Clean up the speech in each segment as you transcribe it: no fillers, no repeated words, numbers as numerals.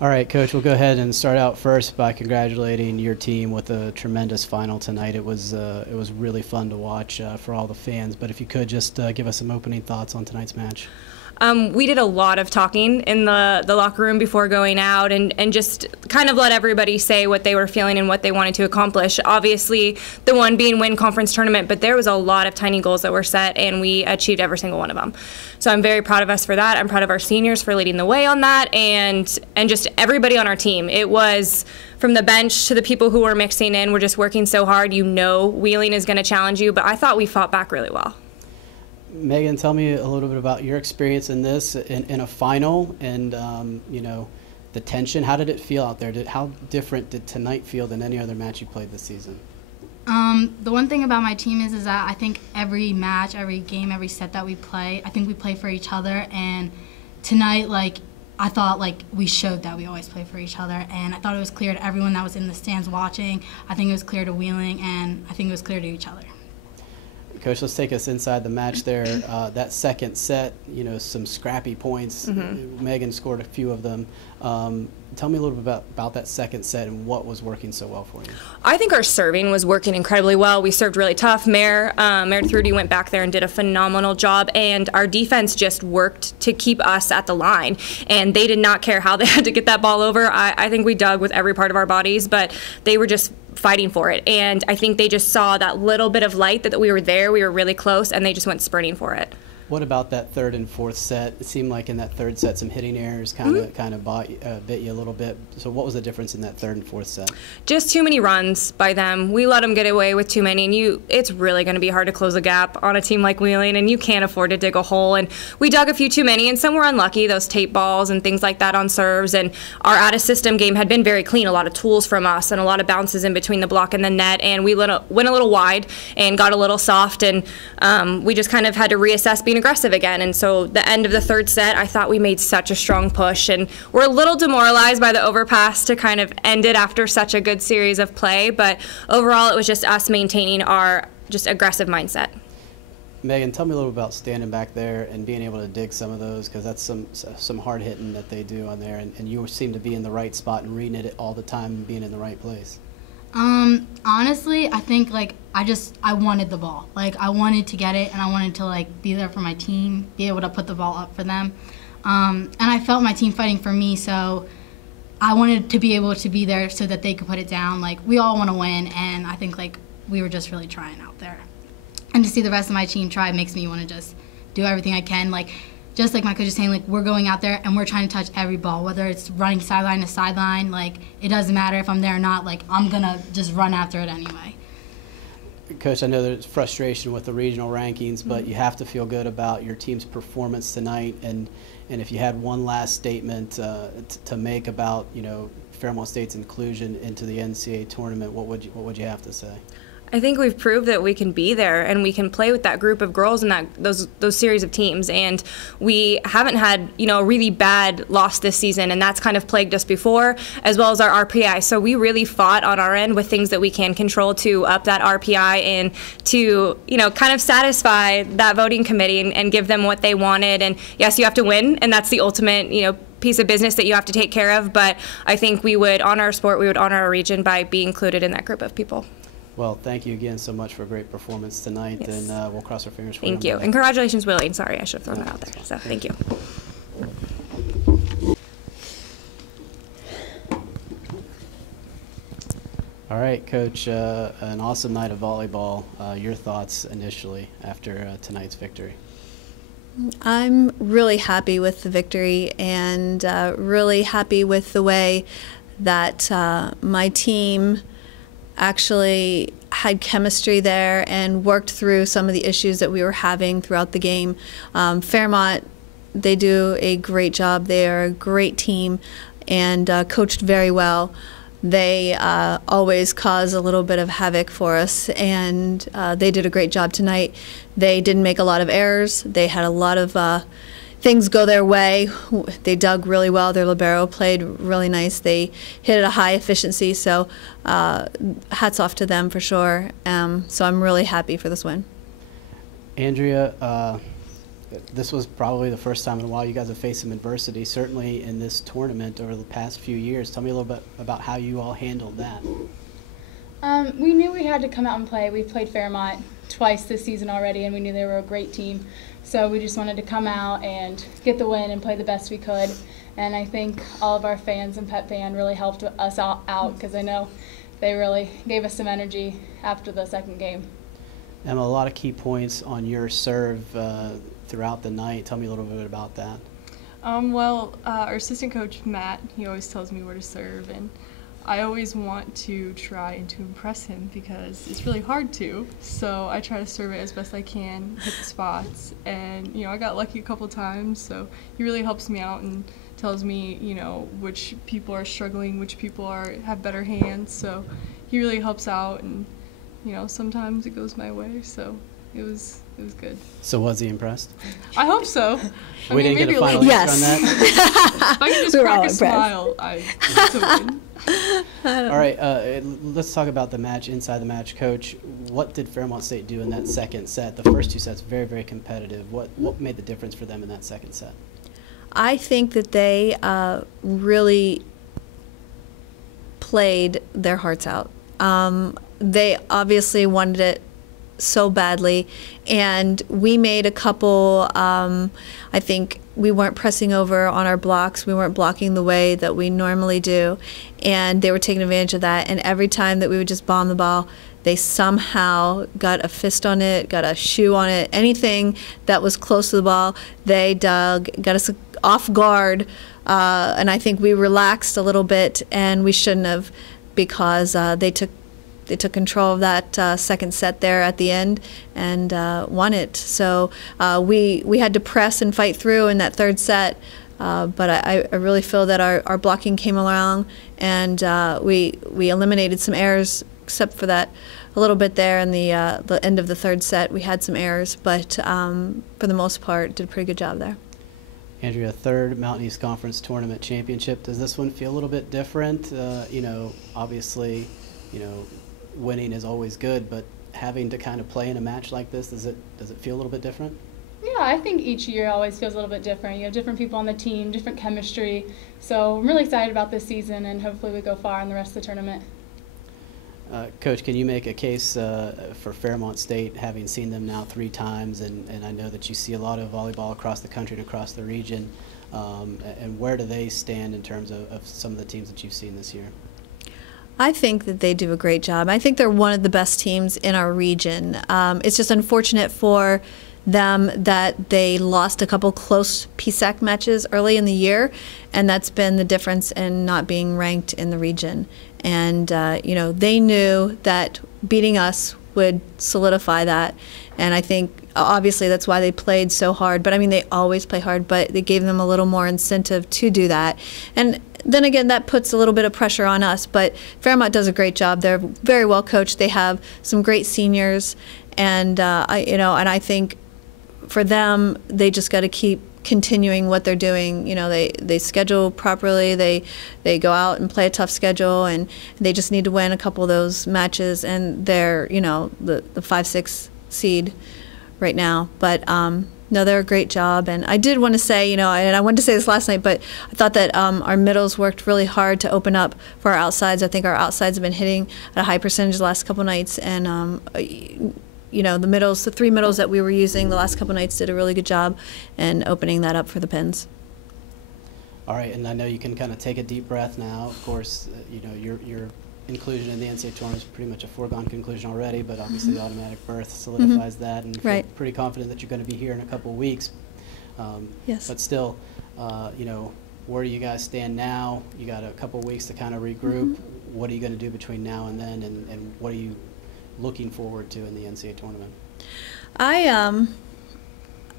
All right, Coach, we'll go ahead and start out first by congratulating your team with a tremendous final tonight. It was really fun to watch for all the fans. But if you could just give us some opening thoughts on tonight's match. We did a lot of talking in the locker room before going out and just kind of let everybody say what they were feeling and what they wanted to accomplish. Obviously, the one being win conference tournament, but there was a lot of tiny goals that were set, and we achieved every single one of them. So I'm very proud of us for that. I'm proud of our seniors for leading the way on that, and just everybody on our team. It was from the bench to the people who were mixing in. We're just working so hard. You know Wheeling is going to challenge you, but I thought we fought back really well. Megan, tell me a little bit about your experience in this, in a final, and the tension. How did it feel out there? How different did tonight feel than any other match you played this season? The one thing about my team is that I think every match, every game, every set that we play, I think we play for each other. And tonight, I thought we showed that we always play for each other, and I thought it was clear to everyone that was in the stands watching. I think it was clear to Wheeling, and I think it was clear to each other. Coach, let's take us inside the match there. That second set, some scrappy points. Megan scored a few of them. Tell me a little bit about that second set and what was working so well for you. I think our serving was working incredibly well. We served really tough. Meredith Rudy went back there and did a phenomenal job, and our defense just worked to keep us at the line, and they did not care how they had to get that ball over. I think we dug with every part of our bodies, but they were just fighting for it, and I think they just saw that little bit of light that we were there, we were really close, and they just went sprinting for it. What about that third and fourth set? It seemed like in that third set some hitting errors kind of bit you a little bit. So what was the difference in that third and fourth set? Just too many runs by them. We let them get away with too many, and it's really going to be hard to close a gap on a team like Wheeling, and you can't afford to dig a hole. And we dug a few too many, and some were unlucky, those tape balls and things like that on serves. And our out-of-system game had been very clean, a lot of tools from us and a lot of bounces in between the block and the net, and we went a little wide and got a little soft, and we just kind of had to reassess being aggressive again. And so the end of the third set, I thought we made such a strong push, and we're a little demoralized by the overpass to kind of end it after such a good series of play, but overall it was just us maintaining our just aggressive mindset. Megan, tell me a little about standing back there and being able to dig some of those, because that's some hard hitting that they do on there, and you seem to be in the right spot and reading it all the time and being in the right place. Honestly, I think I wanted the ball. I wanted to get it, and I wanted to be there for my team, be able to put the ball up for them. And I felt my team fighting for me, so I wanted to be able to be there so that they could put it down. We all want to win, and I think we were just really trying out there. And to see the rest of my team try makes me want to just do everything I can. Just like my coach is saying, we're going out there and we're trying to touch every ball, whether it's running sideline to sideline. It doesn't matter if I'm there or not. I'm going to just run after it anyway. Coach, I know there's frustration with the regional rankings, but you have to feel good about your team's performance tonight. And if you had one last statement to make about, Fairmont State's inclusion into the NCAA tournament, what would you have to say? I think we've proved that we can be there and we can play with that group of girls and those series of teams. And we haven't had, a really bad loss this season, and that's kind of plagued us before, as well as our RPI. So we really fought on our end with things that we can control to up that RPI and to, kind of satisfy that voting committee and give them what they wanted. And yes, you have to win, and that's the ultimate, piece of business that you have to take care of. But I think we would honor our sport, we would honor our region by being included in that group of people. Well, thank you again so much for a great performance tonight, yes. And we'll cross our fingers for you. Thank you. And congratulations, Wheeling. Sorry, I should have thrown that out there. So thank you. All right, Coach, an awesome night of volleyball. Your thoughts initially after tonight's victory? I'm really happy with the victory and really happy with the way that my team actually had chemistry there and worked through some of the issues that we were having throughout the game. Fairmont, they do a great job. They are a great team and coached very well. They always cause a little bit of havoc for us, and they did a great job tonight. They didn't make a lot of errors. They had a lot of things go their way. They dug really well. Their libero played really nice. They hit at a high efficiency, so hats off to them for sure. So I'm really happy for this win. Andrea, this was probably the first time in a while you guys have faced some adversity, certainly in this tournament over the past few years. Tell me a little bit about how you all handled that. We knew we had to come out and play. We've played Fairmont twice this season already, and we knew they were a great team. So we just wanted to come out and get the win and play the best we could. And I think all of our fans and Pep Band really helped us out because I know they really gave us some energy after the second game. Emma, a lot of key points on your serve throughout the night. Tell me a little bit about that. Our assistant coach, Matt, he always tells me where to serve, and I always want to try and to impress him because it's really hard to. So I try to serve it as best I can, hit the spots, and I got lucky a couple times. So he really helps me out and tells me which people are struggling, which people have better hands. So he really helps out, and sometimes it goes my way. So it was good. So was he impressed? I hope so. We didn't get a final answer on that. If I can just crack a smile, it's a win. All right, let's talk about the match, inside the match. Coach, what did Fairmont State do in that second set? The first two sets, very, very competitive. What made the difference for them in that second set? I think that they really played their hearts out. They obviously wanted it so badly, and we made a couple, I think we weren't pressing over on our blocks, we weren't blocking the way that we normally do, and they were taking advantage of that, and every time that we would just bomb the ball, they somehow got a fist on it, got a shoe on it, anything that was close to the ball, they dug, got us off guard, and I think we relaxed a little bit, and we shouldn't have, because they took control of that second set there at the end and won it. So we had to press and fight through in that third set, but I really feel that our blocking came along, and we eliminated some errors, except for that a little bit there in the end of the third set. We had some errors, but for the most part, did a pretty good job there. Andrea, third Mountain East Conference Tournament Championship. Does this one feel a little bit different? Obviously, winning is always good, but having to kind of play in a match like this, does it feel a little bit different? Yeah, I think each year always feels a little bit different. You have different people on the team, different chemistry. So I'm really excited about this season, and hopefully we go far in the rest of the tournament. Coach, can you make a case for Fairmont State, having seen them now 3 times, and I know that you see a lot of volleyball across the country and across the region, and where do they stand in terms of some of the teams that you've seen this year? I think that they do a great job. I think they're one of the best teams in our region. It's just unfortunate for them that they lost a couple close PSAC matches early in the year, and that's been the difference in not being ranked in the region. And they knew that beating us would solidify that, and I think obviously that's why they played so hard. But I mean, they always play hard, but they gave them a little more incentive to do that. And then again, that puts a little bit of pressure on us, but Fairmont does a great job. They're very well coached. They have some great seniors, and I think for them, they just got to keep continuing what they're doing. They schedule properly. They go out and play a tough schedule, and they just need to win a couple of those matches, and they're the 5-6 seed right now. But no, they're a great job. And I did want to say, and I wanted to say this last night, but I thought that our middles worked really hard to open up for our outsides. I think our outsides have been hitting at a high percentage the last couple nights, and the 3 middles that we were using the last couple nights did a really good job in opening that up for the pins. All right, and I know you can kind of take a deep breath now. Of course, your inclusion in the NCAA tournament is pretty much a foregone conclusion already, but obviously the automatic berth solidifies that, and feel pretty confident that you're going to be here in a couple of weeks. Yes. But still, where do you guys stand now? You got a couple of weeks to kind of regroup. What are you going to do between now and then, and what are you looking forward to in the NCAA tournament?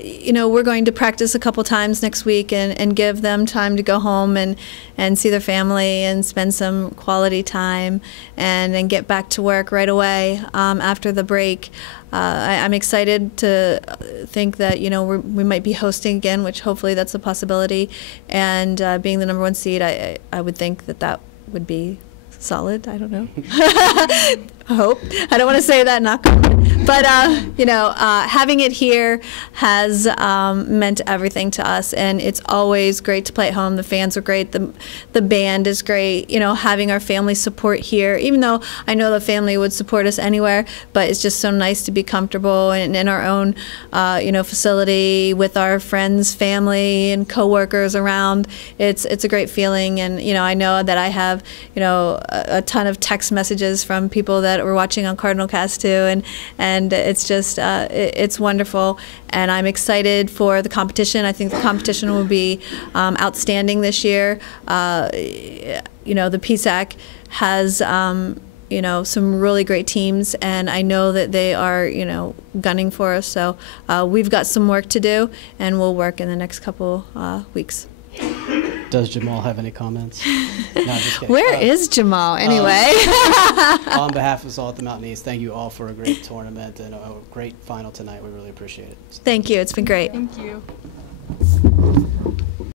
We're going to practice a couple times next week and give them time to go home and see their family and spend some quality time and then get back to work right away after the break. I'm excited to think that we might be hosting again, which hopefully that's a possibility, and being the #1 seed, I would think that would be solid. I don't know. hope. I don't want to say that, knock on wood. But, having it here has meant everything to us, and it's always great to play at home. The fans are great. The band is great. Having our family support here, even though I know the family would support us anywhere, but it's just so nice to be comfortable in our own, facility with our friends, family, and coworkers around. It's a great feeling, and I know that I have a ton of text messages from people that were watching on Cardinal Cast too, and it's just it's wonderful, and I'm excited for the competition. I think the competition will be outstanding this year. The PSAC has some really great teams, and I know that they are gunning for us. So we've got some work to do, and we'll work in the next couple weeks. Does Jamal have any comments? No, just kidding. Where is Jamal anyway? On behalf of us all at the Mountain East, thank you all for a great tournament and a great final tonight. We really appreciate it. Thank you. It's been great. Thank you.